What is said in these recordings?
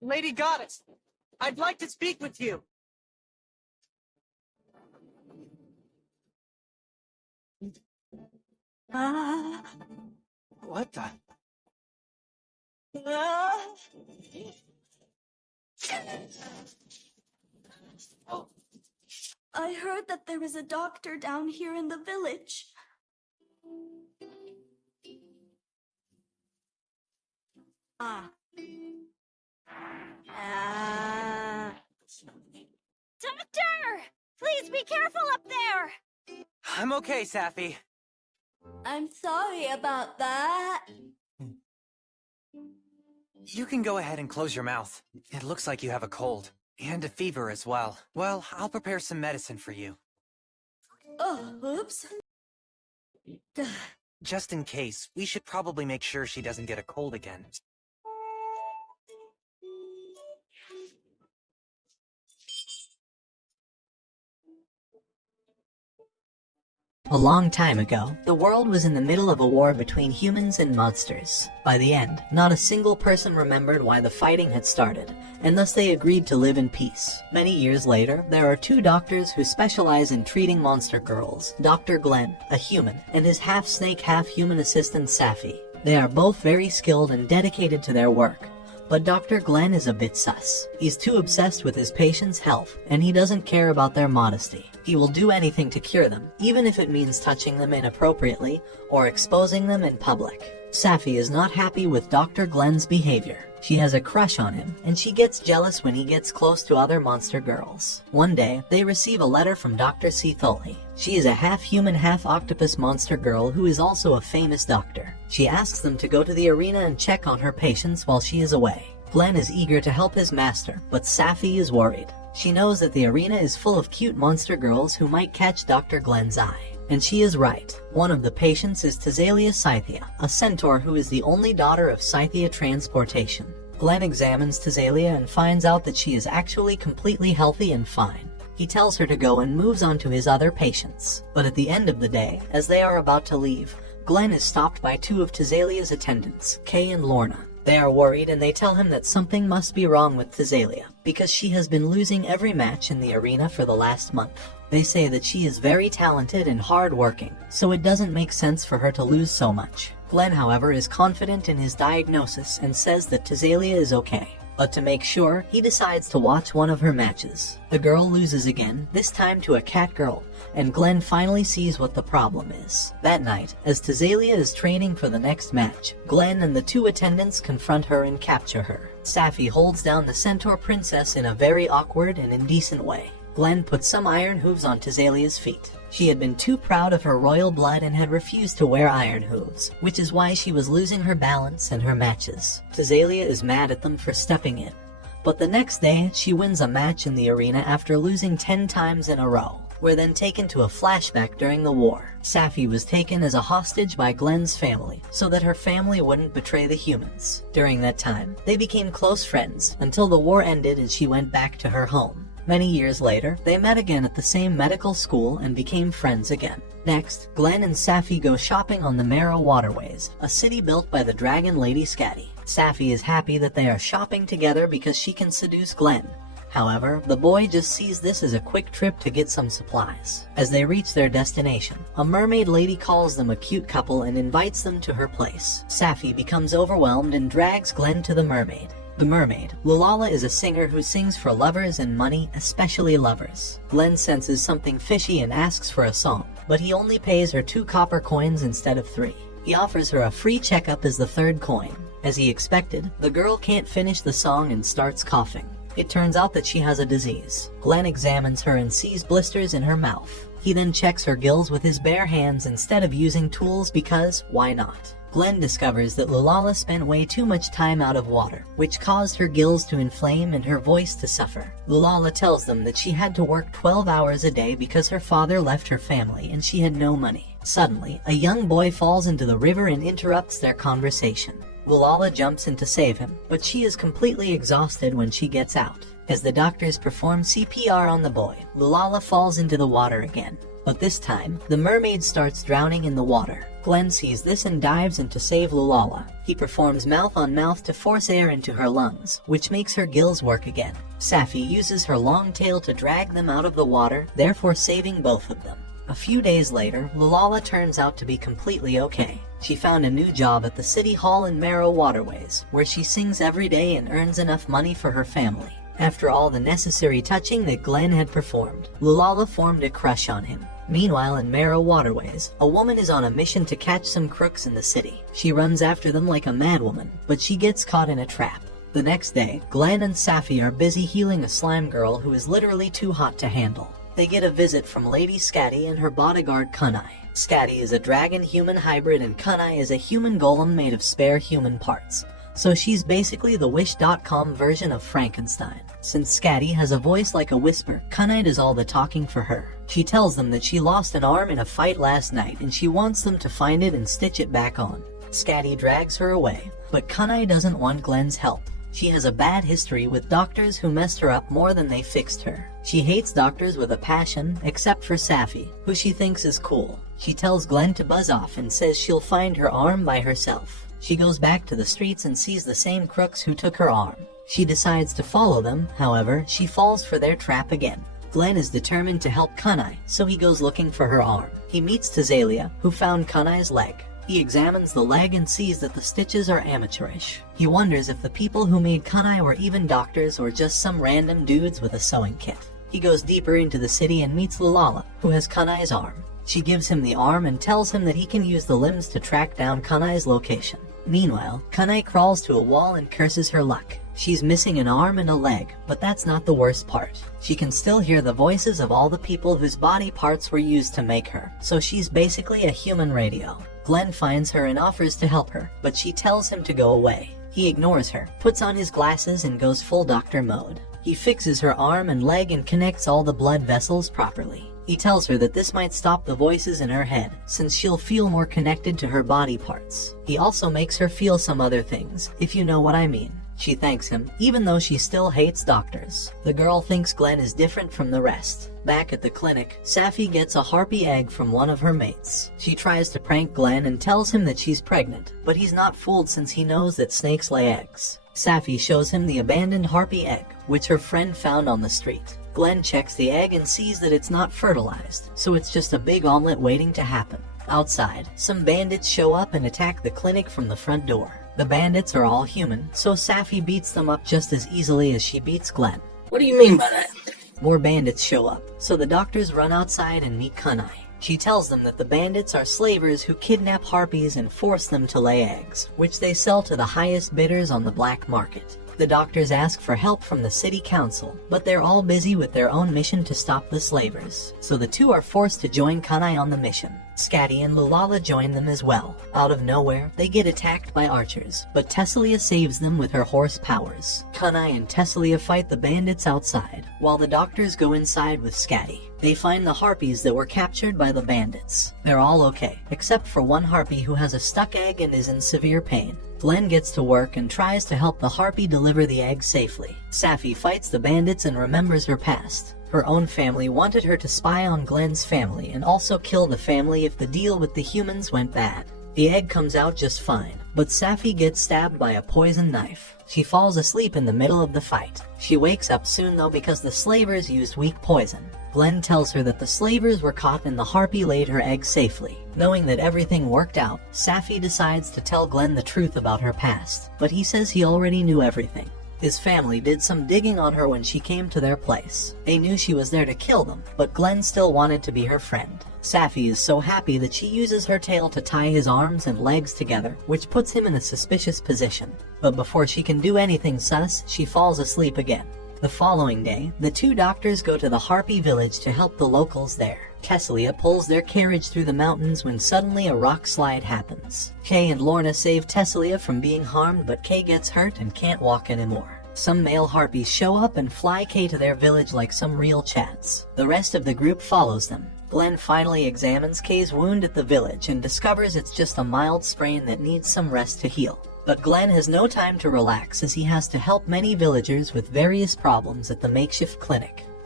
Lady Goddess, I'd like to speak with you. What the? I heard that there is a doctor down here in the village. Doctor! Please be careful up there! I'm okay, Safi. I'm sorry about that. You can go ahead and close your mouth. It looks like you have a cold. And a fever as well. Well, I'll prepare some medicine for you. Oh, oops. Just in case, we should probably make sure she doesn't get a cold again. A long time ago, the world was in the middle of a war between humans and monsters. By the end, not a single person remembered why the fighting had started, and thus they agreed to live in peace. Many years later, there are two doctors who specialize in treating monster girls. Dr. Glenn, a human, and his half-snake, half-human assistant Safi. They are both very skilled and dedicated to their work. But Dr. Glenn is a bit sus. He's too obsessed with his patients' health, and he doesn't care about their modesty. He will do anything to cure them, even if it means touching them inappropriately or exposing them in public. Safi is not happy with Dr. Glenn's behavior. She has a crush on him, and she gets jealous when he gets close to other monster girls. One day, they receive a letter from Dr. Cthulhu. She is a half-human, half-octopus monster girl who is also a famous doctor. She asks them to go to the arena and check on her patients while she is away. Glenn is eager to help his master, but Safi is worried. She knows that the arena is full of cute monster girls who might catch Dr. Glenn's eye. And she is right. One of the patients is Thazalia Scythia, a centaur who is the only daughter of Scythia Transportation. Glenn examines Thazalia and finds out that she is actually completely healthy and fine. He tells her to go and moves on to his other patients. But at the end of the day, as they are about to leave, Glenn is stopped by two of Thazalia's attendants, Kay and Lorna. They are worried and they tell him that something must be wrong with Thazalia, because she has been losing every match in the arena for the last month. They say that she is very talented and hard-working, so it doesn't make sense for her to lose so much. Glenn, however, is confident in his diagnosis and says that Thazalia is okay. But to make sure, he decides to watch one of her matches. The girl loses again, this time to a cat girl, and Glenn finally sees what the problem is. That night, as Thazalia is training for the next match, Glenn and the two attendants confront her and capture her. Safi holds down the centaur princess in a very awkward and indecent way. Glenn put some iron hooves on Thazalia's feet. She had been too proud of her royal blood and had refused to wear iron hooves, which is why she was losing her balance in her matches. Thazalia is mad at them for stepping in. But the next day, she wins a match in the arena after losing 10 times in a row. We're then taken to a flashback during the war. Safi was taken as a hostage by Glenn's family, so that her family wouldn't betray the humans. During that time, they became close friends, until the war ended and she went back to her home. Many years later, they met again at the same medical school and became friends again. Next, Glenn and Safi go shopping on the Marrow Waterways, a city built by the dragon Lady Scatty. Safi is happy that they are shopping together because she can seduce Glenn. However, the boy just sees this as a quick trip to get some supplies. As they reach their destination, a mermaid lady calls them a cute couple and invites them to her place. Safi becomes overwhelmed and drags Glenn to the mermaid. The mermaid, Lulala, is a singer who sings for lovers and money, especially lovers. Glenn senses something fishy and asks for a song, but he only pays her 2 copper coins instead of 3. He offers her a free checkup as the 3rd coin. As he expected, the girl can't finish the song and starts coughing. It turns out that she has a disease. Glenn examines her and sees blisters in her mouth. He then checks her gills with his bare hands instead of using tools because, why not? Glenn discovers that Lulala spent way too much time out of water, which caused her gills to inflame and her voice to suffer. Lulala tells them that she had to work 12 hours a day because her father left her family and she had no money. Suddenly, a young boy falls into the river and interrupts their conversation. Lulala jumps in to save him, but she is completely exhausted when she gets out. As the doctors perform CPR on the boy, Lulala falls into the water again. But this time, the mermaid starts drowning in the water. Glenn sees this and dives in to save Lulala. He performs mouth-on-mouth to force air into her lungs, which makes her gills work again. Safi uses her long tail to drag them out of the water, therefore saving both of them. A few days later, Lulala turns out to be completely okay. She found a new job at the City Hall in Marrow Waterways, where she sings every day and earns enough money for her family. After all the necessary touching that Glenn had performed, Lulala formed a crush on him. Meanwhile, in Marrow Waterways, a woman is on a mission to catch some crooks in the city. She runs after them like a madwoman, but she gets caught in a trap. The next day, Glenn and Safi are busy healing a slime girl who is literally too hot to handle. They get a visit from Lady Scatty and her bodyguard Kunai. Scatty is a dragon-human hybrid and Kunai is a human golem made of spare human parts. So she's basically the Wish.com version of Frankenstein. Since Scatty has a voice like a whisper, Kunai does all the talking for her. She tells them that she lost an arm in a fight last night and she wants them to find it and stitch it back on. Scatty drags her away, but Kunai doesn't want Glenn's help. She has a bad history with doctors who messed her up more than they fixed her. She hates doctors with a passion, except for Safi, who she thinks is cool. She tells Glenn to buzz off and says she'll find her arm by herself. She goes back to the streets and sees the same crooks who took her arm. She decides to follow them, however, she falls for their trap again. Glenn is determined to help Kunai, so he goes looking for her arm. He meets Tazalia, who found Kunai's leg. He examines the leg and sees that the stitches are amateurish. He wonders if the people who made Kunai were even doctors or just some random dudes with a sewing kit. He goes deeper into the city and meets Lulala, who has Kunai's arm. She gives him the arm and tells him that he can use the limbs to track down Kunai's location. Meanwhile, Kunai crawls to a wall and curses her luck. She's missing an arm and a leg, but that's not the worst part. She can still hear the voices of all the people whose body parts were used to make her, so she's basically a human radio. Glenn finds her and offers to help her, but she tells him to go away. He ignores her, puts on his glasses and goes full doctor mode. He fixes her arm and leg and connects all the blood vessels properly. He tells her that this might stop the voices in her head, since she'll feel more connected to her body parts. He also makes her feel some other things, if you know what I mean. She thanks him, even though she still hates doctors. The girl thinks Glenn is different from the rest. Back at the clinic, Safi gets a harpy egg from one of her mates. She tries to prank Glenn and tells him that she's pregnant, but he's not fooled since he knows that snakes lay eggs. Safi shows him the abandoned harpy egg, which her friend found on the street. Glenn checks the egg and sees that it's not fertilized, so it's just a big omelet waiting to happen. Outside, some bandits show up and attack the clinic from the front door. The bandits are all human, so Safi beats them up just as easily as she beats Glenn. What do you mean by that? More bandits show up, so the doctors run outside and meet Kunai. She tells them that the bandits are slavers who kidnap harpies and force them to lay eggs, which they sell to the highest bidders on the black market. The doctors ask for help from the city council, but they're all busy with their own mission to stop the slavers, so the two are forced to join Kunai on the mission. Scatty and Lulala join them as well. Out of nowhere, they get attacked by archers, but Tessalia saves them with her horse powers. Kunai and Tessalia fight the bandits outside, while the doctors go inside with Scatty. They find the harpies that were captured by the bandits. They're all okay, except for one harpy who has a stuck egg and is in severe pain. Glenn gets to work and tries to help the harpy deliver the egg safely. Safi fights the bandits and remembers her past. Her own family wanted her to spy on Glenn's family and also kill the family if the deal with the humans went bad. The egg comes out just fine, but Safi gets stabbed by a poison knife. She falls asleep in the middle of the fight. She wakes up soon though because the slavers used weak poison. Glenn tells her that the slavers were caught and the harpy laid her egg safely. Knowing that everything worked out, Safi decides to tell Glenn the truth about her past, but he says he already knew everything. His family did some digging on her when she came to their place. They knew she was there to kill them, but Glenn still wanted to be her friend. Safi is so happy that she uses her tail to tie his arms and legs together, which puts him in a suspicious position. But before she can do anything sus, she falls asleep again. The following day, the two doctors go to the Harpy village to help the locals there. Tessalia pulls their carriage through the mountains when suddenly a rock slide happens. Kay and Lorna save Tessalia from being harmed, but Kay gets hurt and can't walk anymore. Some male harpies show up and fly Kay to their village like some real chats. The rest of the group follows them. Glenn finally examines Kay's wound at the village and discovers it's just a mild sprain that needs some rest to heal. But Glenn has no time to relax as he has to help many villagers with various problems at the makeshift clinic.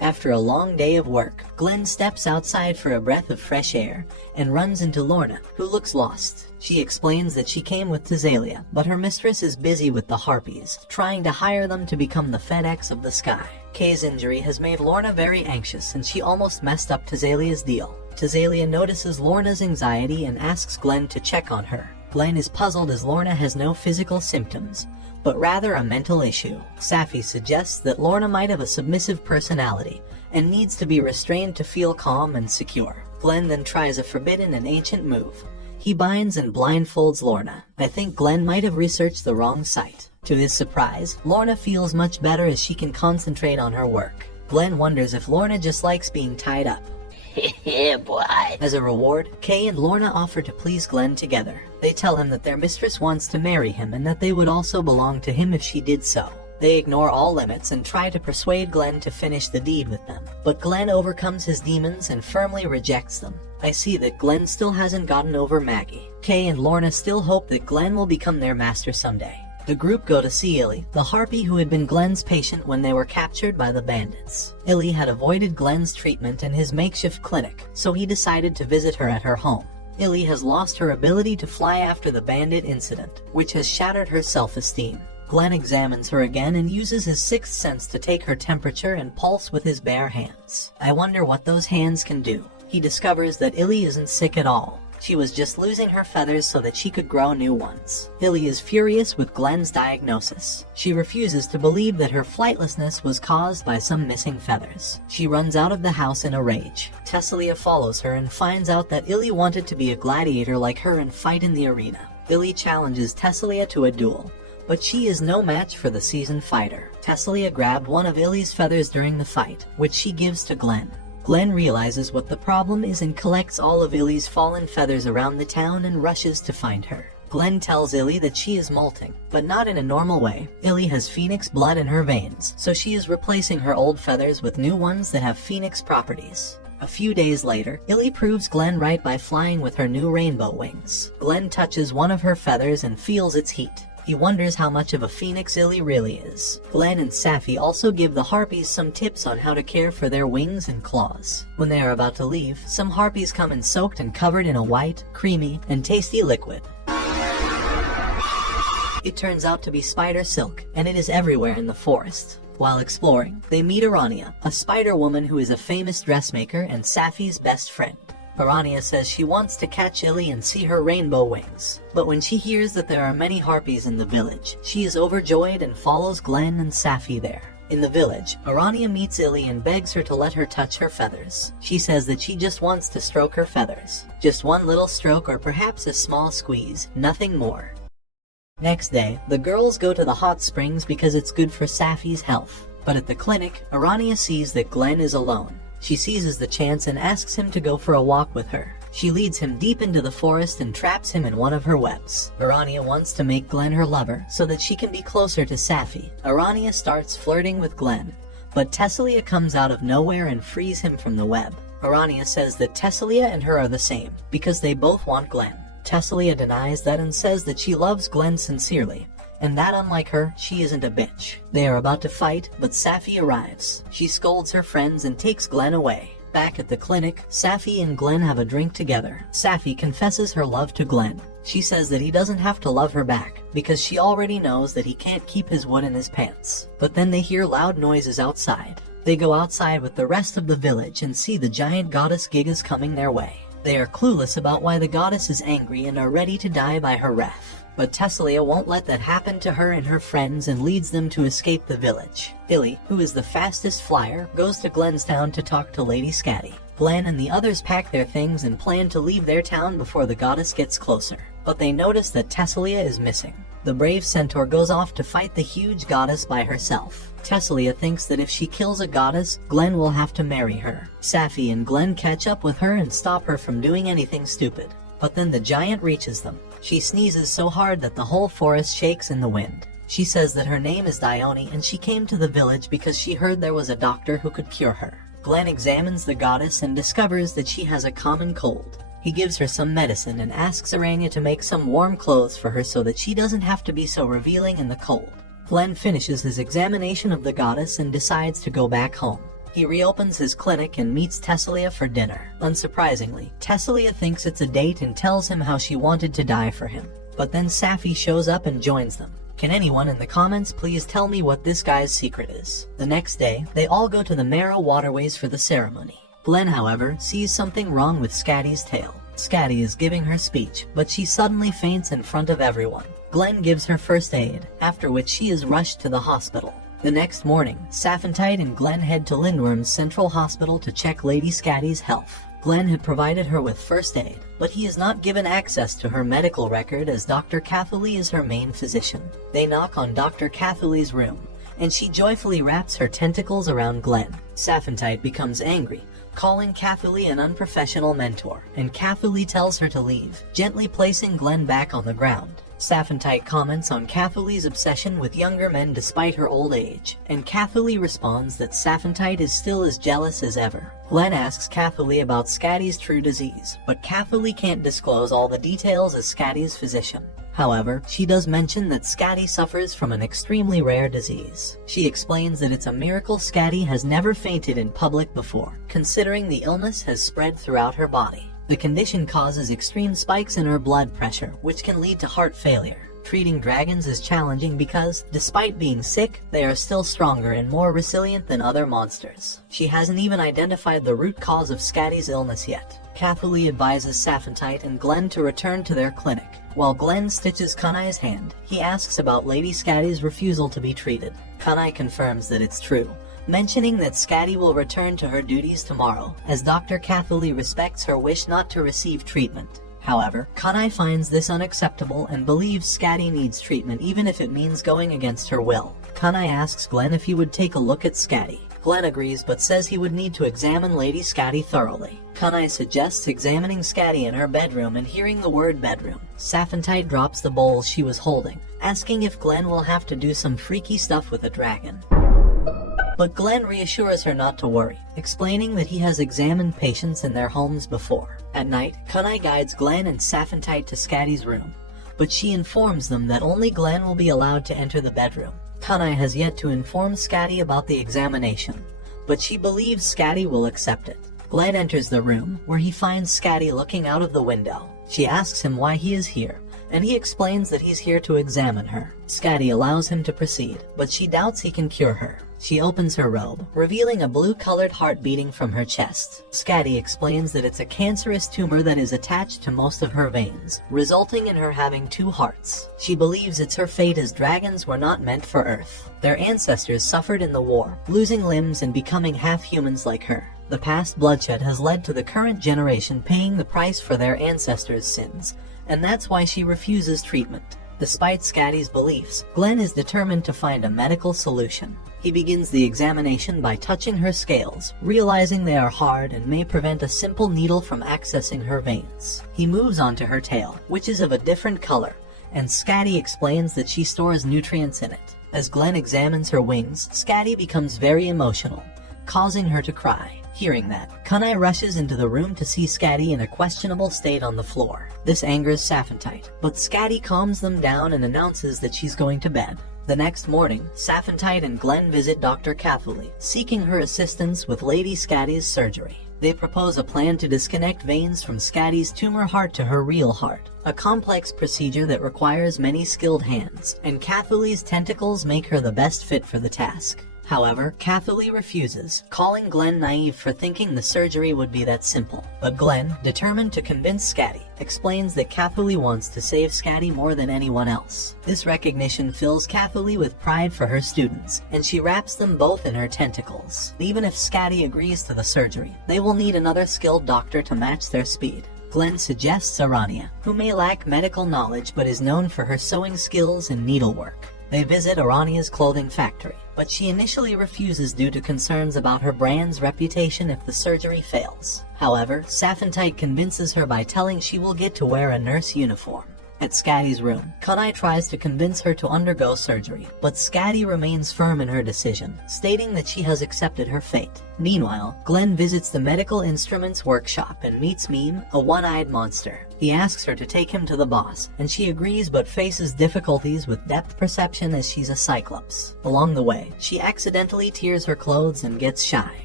After a long day of work, Glenn steps outside for a breath of fresh air and runs into Lorna, who looks lost. She explains that she came with Tazalea, but her mistress is busy with the Harpies, trying to hire them to become the FedEx of the sky. Kay's injury has made Lorna very anxious, and she almost messed up Tazalea's deal. Tazalea notices Lorna's anxiety and asks Glenn to check on her. Glenn is puzzled as Lorna has no physical symptoms, but rather a mental issue. Safi suggests that Lorna might have a submissive personality and needs to be restrained to feel calm and secure. Glenn then tries a forbidden and ancient move. He binds and blindfolds Lorna. I think Glenn might have researched the wrong site. To his surprise, Lorna feels much better as she can concentrate on her work. Glenn wonders if Lorna just likes being tied up. Yeah, boy. As a reward, Kay and Lorna offer to please Glenn together. They tell him that their mistress wants to marry him and that they would also belong to him if she did so. They ignore all limits and try to persuade Glenn to finish the deed with them. But Glenn overcomes his demons and firmly rejects them. I see that Glenn still hasn't gotten over Maggie. Kay and Lorna still hope that Glenn will become their master someday. The group go to see Illy, the harpy who had been Glenn's patient when they were captured by the bandits. Illy had avoided Glenn's treatment and his makeshift clinic, so he decided to visit her at her home. Illy has lost her ability to fly after the bandit incident, which has shattered her self-esteem. Glenn examines her again and uses his sixth sense to take her temperature and pulse with his bare hands. I wonder what those hands can do. He discovers that Illy isn't sick at all. She was just losing her feathers so that she could grow new ones. Illy is furious with Glenn's diagnosis. She refuses to believe that her flightlessness was caused by some missing feathers. She runs out of the house in a rage. Tessalia follows her and finds out that Illy wanted to be a gladiator like her and fight in the arena. Illy challenges Tessalia to a duel, but she is no match for the seasoned fighter. Tessalia grabbed one of Illy's feathers during the fight, which she gives to Glenn. Glenn realizes what the problem is and collects all of Illy's fallen feathers around the town and rushes to find her. Glenn tells Illy that she is molting, but not in a normal way. Illy has phoenix blood in her veins, so she is replacing her old feathers with new ones that have phoenix properties. A few days later, Illy proves Glenn right by flying with her new rainbow wings. Glenn touches one of her feathers and feels its heat. He wonders how much of a phoenix Illy really is. Glenn and Safi also give the harpies some tips on how to care for their wings and claws. When they are about to leave, some harpies come in soaked and covered in a white, creamy, and tasty liquid. It turns out to be spider silk, and it is everywhere in the forest. While exploring, they meet Arania, a spider woman who is a famous dressmaker and Safi's best friend. Arania says she wants to catch Illy and see her rainbow wings, but when she hears that there are many harpies in the village, she is overjoyed and follows Glenn and Safi there. In the village, Arania meets Illy and begs her to let her touch her feathers. She says that she just wants to stroke her feathers. Just one little stroke or perhaps a small squeeze, nothing more. Next day, the girls go to the hot springs because it's good for Safi's health. But at the clinic, Arania sees that Glenn is alone. She seizes the chance and asks him to go for a walk with her. She leads him deep into the forest and traps him in one of her webs. Arania wants to make Glenn her lover so that she can be closer to Safi. Arania starts flirting with Glenn, but Tessalia comes out of nowhere and frees him from the web. Arania says that Tessalia and her are the same because they both want Glenn. Tessalia denies that and says that she loves Glenn sincerely, and that unlike her, she isn't a bitch. They are about to fight, but Safi arrives. She scolds her friends and takes Glenn away. Back at the clinic, Safi and Glenn have a drink together. Safi confesses her love to Glenn. She says that he doesn't have to love her back, because she already knows that he can't keep his wood in his pants. But then they hear loud noises outside. They go outside with the rest of the village and see the giant goddess Gigas coming their way. They are clueless about why the goddess is angry and are ready to die by her wrath. But Tessalia won't let that happen to her and her friends and leads them to escape the village. Illy, who is the fastest flyer, goes to Glenn's town to talk to Lady Scatty. Glenn and the others pack their things and plan to leave their town before the goddess gets closer. But they notice that Tessalia is missing. The brave centaur goes off to fight the huge goddess by herself. Tessalia thinks that if she kills a goddess, Glenn will have to marry her. Safi and Glenn catch up with her and stop her from doing anything stupid. But then the giant reaches them. She sneezes so hard that the whole forest shakes in the wind. She says that her name is Dione and she came to the village because she heard there was a doctor who could cure her. Glenn examines the goddess and discovers that she has a common cold. He gives her some medicine and asks Arania to make some warm clothes for her so that she doesn't have to be so revealing in the cold. Glenn finishes his examination of the goddess and decides to go back home. He reopens his clinic and meets Tessalia for dinner. Unsurprisingly, Tessalia thinks it's a date and tells him how she wanted to die for him. But then Safi shows up and joins them. Can anyone in the comments please tell me what this guy's secret is? The next day, they all go to the Marrow Waterways for the ceremony. Glenn, however, sees something wrong with Scatty's tail. Scatty is giving her speech, but she suddenly faints in front of everyone. Glenn gives her first aid, after which she is rushed to the hospital. The next morning, Saphantite and Glenn head to Lindworm's Central Hospital to check Lady Scatty's health. Glenn had provided her with first aid, but he is not given access to her medical record as Dr. Catherley is her main physician. They knock on Dr. Catherley's room, and she joyfully wraps her tentacles around Glenn. Saphantite becomes angry, calling Catherley an unprofessional mentor, and Catherley tells her to leave, gently placing Glenn back on the ground. Saphantite comments on Catherley's obsession with younger men despite her old age, and Catherley responds that Saphantite is still as jealous as ever. Glenn asks Catherley about Scatty's true disease, but Catherley can't disclose all the details as Scatty's physician. However, she does mention that Scatty suffers from an extremely rare disease. She explains that it's a miracle Scatty has never fainted in public before, considering the illness has spread throughout her body. The condition causes extreme spikes in her blood pressure, which can lead to heart failure. Treating dragons is challenging because, despite being sick, they are still stronger and more resilient than other monsters. She hasn't even identified the root cause of Scatty's illness yet. Catherley advises Saphantite and Glenn to return to their clinic. While Glenn stitches Kunai's hand, he asks about Lady Scatty's refusal to be treated. Kunai confirms that it's true, mentioning that Scatty will return to her duties tomorrow, as Dr. Catherley respects her wish not to receive treatment. However, Kunai finds this unacceptable and believes Scatty needs treatment even if it means going against her will. Kunai asks Glenn if he would take a look at Scatty. Glenn agrees but says he would need to examine Lady Scatty thoroughly. Kunai suggests examining Scatty in her bedroom and hearing the word bedroom. Saphantite drops the bowl she was holding, asking if Glenn will have to do some freaky stuff with a dragon. But Glenn reassures her not to worry, explaining that he has examined patients in their homes before. At night, Kunai guides Glenn and Saphantite to Scatty's room, but she informs them that only Glenn will be allowed to enter the bedroom. Kunai has yet to inform Scatty about the examination, but she believes Scatty will accept it. Glenn enters the room, where he finds Scatty looking out of the window. She asks him why he is here, and he explains that he's here to examine her. Scatty allows him to proceed, but she doubts he can cure her. She opens her robe, revealing a blue-colored heart beating from her chest. Scatty explains that it's a cancerous tumor that is attached to most of her veins, resulting in her having 2 hearts. She believes it's her fate as dragons were not meant for Earth. Their ancestors suffered in the war, losing limbs and becoming half-humans like her. The past bloodshed has led to the current generation paying the price for their ancestors' sins, and that's why she refuses treatment. Despite Scatty's beliefs, Glenn is determined to find a medical solution. He begins the examination by touching her scales, realizing they are hard and may prevent a simple needle from accessing her veins. He moves on to her tail, which is of a different color, and Scatty explains that she stores nutrients in it. As Glenn examines her wings, Scatty becomes very emotional, causing her to cry. Hearing that, Kunai rushes into the room to see Scatty in a questionable state on the floor. This angers Saphantite, but Scatty calms them down and announces that she's going to bed. The next morning, Saphantite and Glenn visit Dr. Catherley, seeking her assistance with Lady Scatty's surgery. They propose a plan to disconnect veins from Scatty's tumor heart to her real heart, a complex procedure that requires many skilled hands, and Catherley's tentacles make her the best fit for the task. However, Catherley refuses, calling Glenn naive for thinking the surgery would be that simple. But Glenn, determined to convince Scatty, explains that Catherley wants to save Scatty more than anyone else. This recognition fills Catherley with pride for her students, and she wraps them both in her tentacles. Even if Scatty agrees to the surgery, they will need another skilled doctor to match their speed. Glenn suggests Arania, who may lack medical knowledge but is known for her sewing skills and needlework. They visit Arania's clothing factory, but she initially refuses due to concerns about her brand's reputation if the surgery fails. However, Saphantite convinces her by telling she will get to wear a nurse uniform. At Scatty's room, Kunai tries to convince her to undergo surgery, but Scatty remains firm in her decision, stating that she has accepted her fate. Meanwhile, Glenn visits the medical instruments workshop and meets Meme, a one-eyed monster. He asks her to take him to the boss, and she agrees but faces difficulties with depth perception as she's a cyclops. Along the way, she accidentally tears her clothes and gets shy.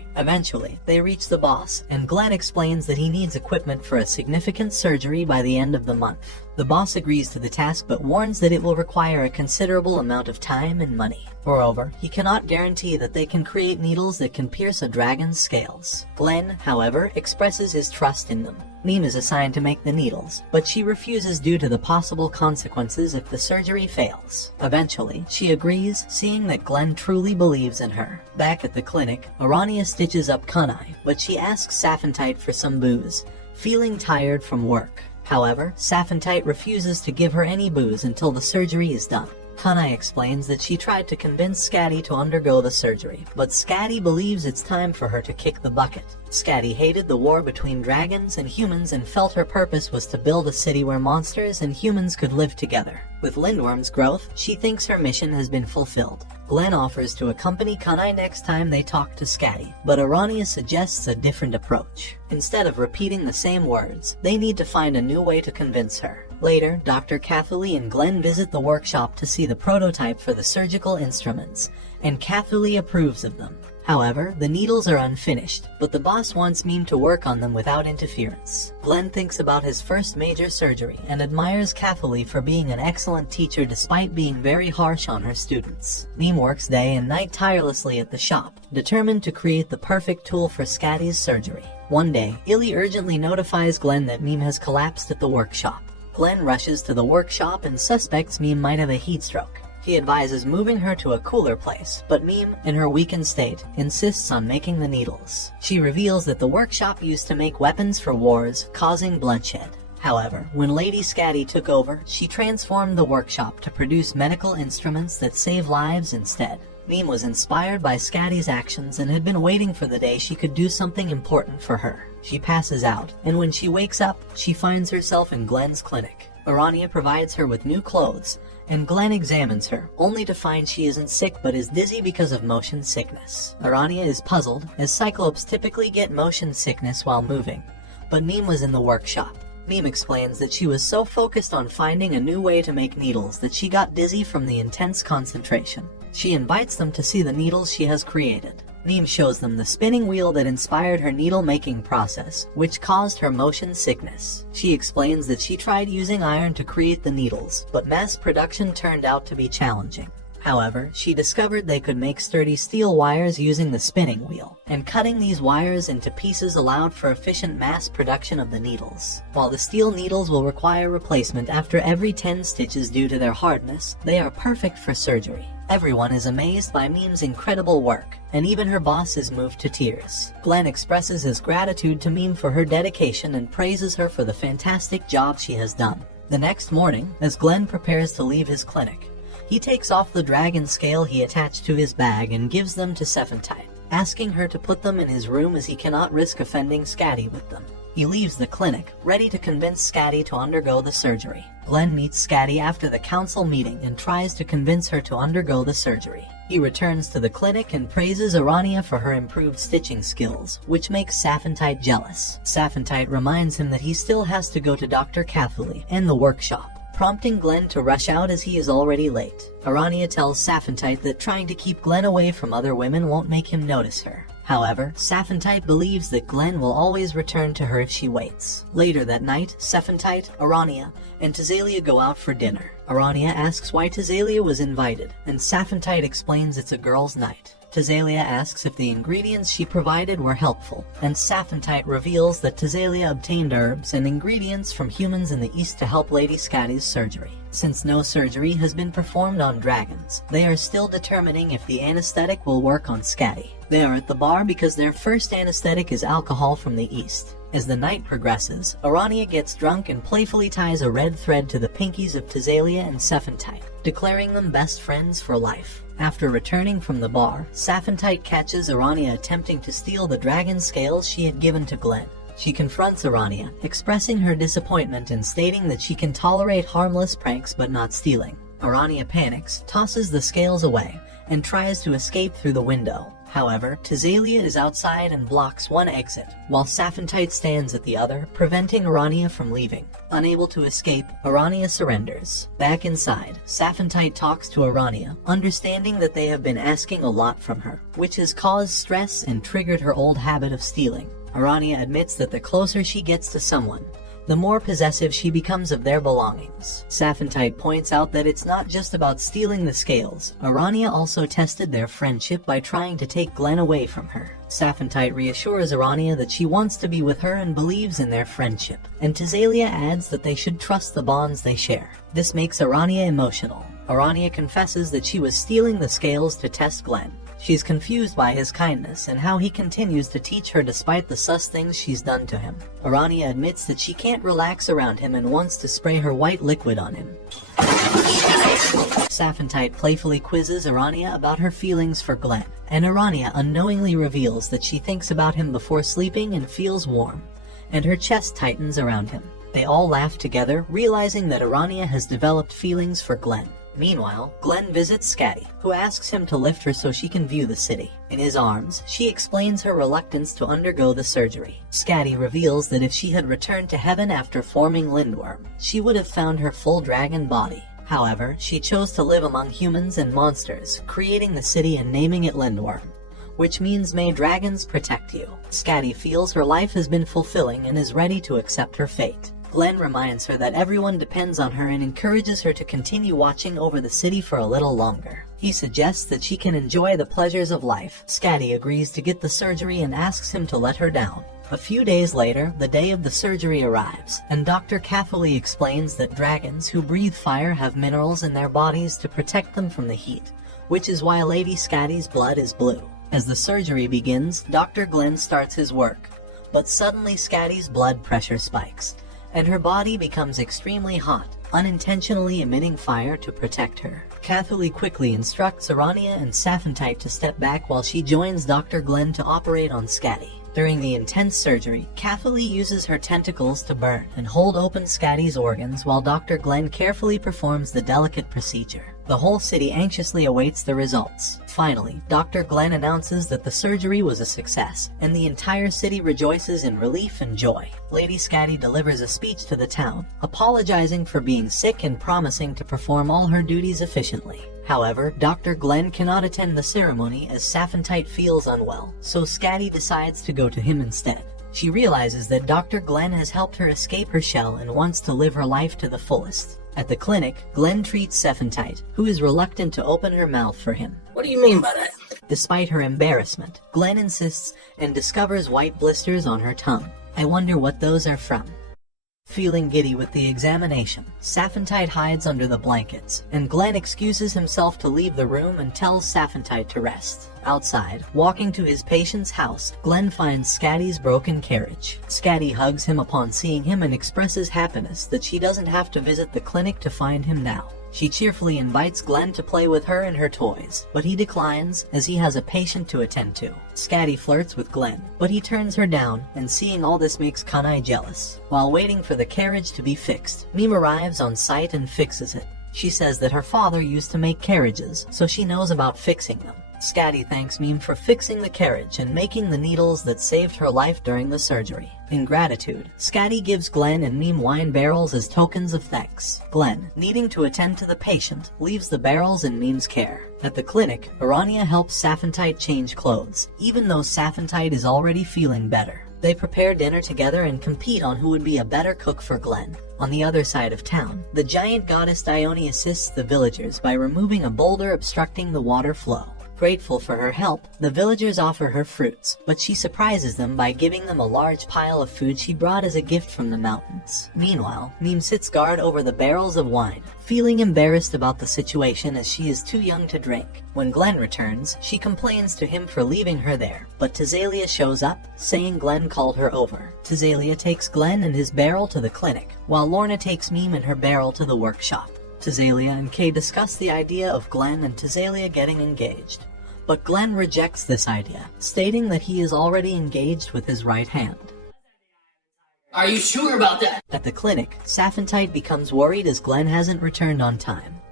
Eventually, they reach the boss, and Glenn explains that he needs equipment for a significant surgery by the end of the month. The boss agrees to the task but warns that it will require a considerable amount of time and money. Moreover, he cannot guarantee that they can create needles that can pierce a dragon's scales. Glenn, however, expresses his trust in them. Meme is assigned to make the needles, but she refuses due to the possible consequences if the surgery fails. Eventually, she agrees, seeing that Glenn truly believes in her. Back at the clinic, Arania stitches up Kunai, but she asks Saphantite for some booze, feeling tired from work. However, Saphantite refuses to give her any booze until the surgery is done. Kunai explains that she tried to convince Scatty to undergo the surgery, but Scatty believes it's time for her to kick the bucket. Scatty hated the war between dragons and humans and felt her purpose was to build a city where monsters and humans could live together. With Lindworm's growth, she thinks her mission has been fulfilled. Glenn offers to accompany Kunai next time they talk to Scatty, but Arania suggests a different approach. Instead of repeating the same words, they need to find a new way to convince her. Later, Dr. Catholi and Glenn visit the workshop to see the prototype for the surgical instruments, and Catholi approves of them. However, the needles are unfinished, but the boss wants Meme to work on them without interference. Glenn thinks about his first major surgery and admires Catholi for being an excellent teacher despite being very harsh on her students. Meme works day and night tirelessly at the shop, determined to create the perfect tool for Scatty's surgery. One day, Illy urgently notifies Glenn that Meme has collapsed at the workshop. Glenn rushes to the workshop and suspects Meme might have a heat stroke. He advises moving her to a cooler place, but Meme, in her weakened state, insists on making the needles. She reveals that the workshop used to make weapons for wars, causing bloodshed. However, when Lady Scatty took over, she transformed the workshop to produce medical instruments that save lives instead. Meme was inspired by Scatty's actions and had been waiting for the day she could do something important for her. She passes out, and when she wakes up, she finds herself in Glenn's clinic. Arania provides her with new clothes, and Glenn examines her, only to find she isn't sick but is dizzy because of motion sickness. Arania is puzzled, as Cyclopes typically get motion sickness while moving, but Meme was in the workshop. Meme explains that she was so focused on finding a new way to make needles that she got dizzy from the intense concentration. She invites them to see the needles she has created. Meme shows them the spinning wheel that inspired her needle-making process, which caused her motion sickness. She explains that she tried using iron to create the needles, but mass production turned out to be challenging. However, she discovered they could make sturdy steel wires using the spinning wheel, and cutting these wires into pieces allowed for efficient mass production of the needles. While the steel needles will require replacement after every 10 stitches due to their hardness, they are perfect for surgery. Everyone is amazed by Meme's incredible work, and even her boss is moved to tears. Glenn expresses his gratitude to Meme for her dedication and praises her for the fantastic job she has done. The next morning, as Glenn prepares to leave his clinic, he takes off the dragon scale he attached to his bag and gives them to Saphantite, asking her to put them in his room as he cannot risk offending Scatty with them. He leaves the clinic, ready to convince Scatty to undergo the surgery. Glenn meets Scatty after the council meeting and tries to convince her to undergo the surgery. He returns to the clinic and praises Arania for her improved stitching skills, which makes Saphantite jealous. Saphantite reminds him that he still has to go to Dr. Catholi and the workshop, prompting Glenn to rush out as he is already late. Arania tells Saphantite that trying to keep Glenn away from other women won't make him notice her. However, Saphantite believes that Glenn will always return to her if she waits. Later that night, Saphantite, Arania, and Tazelia go out for dinner. Arania asks why Tazelia was invited, and Saphantite explains it's a girls' night. Tazelia asks if the ingredients she provided were helpful, and Saphantite reveals that Tazelia obtained herbs and ingredients from humans in the east to help Lady Scatty's surgery. Since no surgery has been performed on dragons, they are still determining if the anesthetic will work on Scatty. They are at the bar because their first anesthetic is alcohol from the east. As the night progresses, Arania gets drunk and playfully ties a red thread to the pinkies of Tazelia and Saphantite, declaring them best friends for life. After returning from the bar, Saphantite catches Arania attempting to steal the dragon scales she had given to Glenn. She confronts Arania, expressing her disappointment and stating that she can tolerate harmless pranks but not stealing. Arania panics, tosses the scales away, and tries to escape through the window. However, Thasalia is outside and blocks one exit, while Saphantite stands at the other, preventing Arania from leaving. Unable to escape, Arania surrenders. Back inside, Saphantite talks to Arania, understanding that they have been asking a lot from her, which has caused stress and triggered her old habit of stealing. Arania admits that the closer she gets to someone, the more possessive she becomes of their belongings. Saphantite points out that it's not just about stealing the scales. Arania also tested their friendship by trying to take Glenn away from her. Saphantite reassures Arania that she wants to be with her and believes in their friendship, and Thasalia adds that they should trust the bonds they share. This makes Arania emotional. Arania confesses that she was stealing the scales to test Glenn. She's confused by his kindness and how he continues to teach her despite the sus things she's done to him. Arania admits that she can't relax around him and wants to spray her white liquid on him. Saphantite playfully quizzes Arania about her feelings for Glenn, and Arania unknowingly reveals that she thinks about him before sleeping and feels warm, and her chest tightens around him. They all laugh together, realizing that Arania has developed feelings for Glenn. Meanwhile, Glenn visits Scatty, who asks him to lift her so she can view the city. In his arms, she explains her reluctance to undergo the surgery. Scatty reveals that if she had returned to heaven after forming Lindworm, she would have found her full dragon body. However, she chose to live among humans and monsters, creating the city and naming it Lindworm, which means may dragons protect you. Scatty feels her life has been fulfilling and is ready to accept her fate. Glenn reminds her that everyone depends on her and encourages her to continue watching over the city for a little longer. He suggests that she can enjoy the pleasures of life. Scatty agrees to get the surgery and asks him to let her down. A few days later, the day of the surgery arrives, and Dr. Catholi explains that dragons who breathe fire have minerals in their bodies to protect them from the heat, which is why Lady Scatty's blood is blue. As the surgery begins, Dr. Glenn starts his work, but suddenly Scatty's blood pressure spikes, and her body becomes extremely hot, unintentionally emitting fire to protect her. Catholi quickly instructs Arania and Saphantite to step back while she joins Dr. Glenn to operate on Scatty. During the intense surgery, Catholi uses her tentacles to burn and hold open Scatty's organs while Dr. Glenn carefully performs the delicate procedure. The whole city anxiously awaits the results. Finally, Dr. Glenn announces that the surgery was a success, and the entire city rejoices in relief and joy. Lady Scatty delivers a speech to the town, apologizing for being sick and promising to perform all her duties efficiently. However, Dr. Glenn cannot attend the ceremony as Saphantite feels unwell, so Scatty decides to go to him instead. She realizes that Dr. Glenn has helped her escape her shell and wants to live her life to the fullest. At the clinic, Glenn treats Saphantite, who is reluctant to open her mouth for him. What do you mean by that? Despite her embarrassment, Glenn insists and discovers white blisters on her tongue. I wonder what those are from. Feeling giddy with the examination, Saphantite hides under the blankets, and Glenn excuses himself to leave the room and tells Saphantite to rest. Outside, walking to his patient's house, Glenn finds Scatty's broken carriage. Scatty hugs him upon seeing him and expresses happiness that she doesn't have to visit the clinic to find him now. She cheerfully invites Glenn to play with her and her toys, but he declines as he has a patient to attend to. Scatty flirts with Glenn, but he turns her down, and seeing all this makes Kanai jealous. While waiting for the carriage to be fixed, Meme arrives on site and fixes it. She says that her father used to make carriages, so she knows about fixing them. Scatty thanks Meme for fixing the carriage and making the needles that saved her life during the surgery. In gratitude, Scatty gives Glenn and Meme wine barrels as tokens of thanks. Glenn, needing to attend to the patient, leaves the barrels in Meme's care. At the clinic, Arania helps Saphantite change clothes, even though Saphantite is already feeling better. They prepare dinner together and compete on who would be a better cook for Glenn. On the other side of town, the giant goddess Dione assists the villagers by removing a boulder obstructing the water flow. Grateful for her help, the villagers offer her fruits, but she surprises them by giving them a large pile of food she brought as a gift from the mountains. Meanwhile, Meme sits guard over the barrels of wine, feeling embarrassed about the situation as she is too young to drink. When Glenn returns, she complains to him for leaving her there, but Thasalia shows up, saying Glenn called her over. Thasalia takes Glenn and his barrel to the clinic, while Lorna takes Meme and her barrel to the workshop. Thasalia and Kay discuss the idea of Glenn and Thasalia getting engaged. But Glenn rejects this idea, stating that he is already engaged with his right hand. Are you sure about that? At the clinic, Saphantite becomes worried as Glenn hasn't returned on time.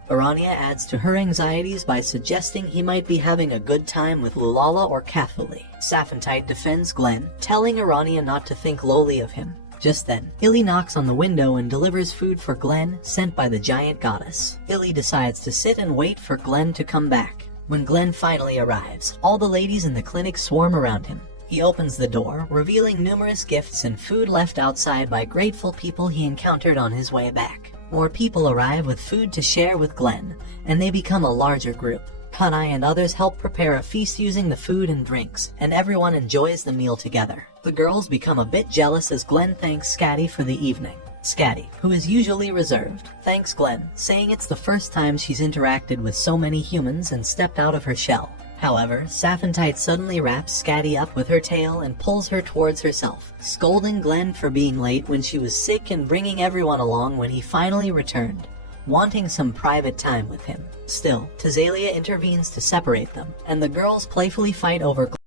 Urania adds to her anxieties by suggesting he might be having a good time with Lulala or Catholi. Saphantite defends Glenn, telling Urania not to think lowly of him. Just then, Illy knocks on the window and delivers food for Glenn, sent by the giant goddess. Illy decides to sit and wait for Glenn to come back. When Glenn finally arrives, all the ladies in the clinic swarm around him. He opens the door, revealing numerous gifts and food left outside by grateful people he encountered on his way back. More people arrive with food to share with Glenn, and they become a larger group. Kanai and others help prepare a feast using the food and drinks, and everyone enjoys the meal together. The girls become a bit jealous as Glenn thanks Scatty for the evening. Scatty, who is usually reserved, thanks Glenn, saying it's the first time she's interacted with so many humans and stepped out of her shell. However, Saphantite suddenly wraps Scatty up with her tail and pulls her towards herself, scolding Glenn for being late when she was sick and bringing everyone along when he finally returned, wanting some private time with him. Still, Tazalia intervenes to separate them, and the girls playfully fight over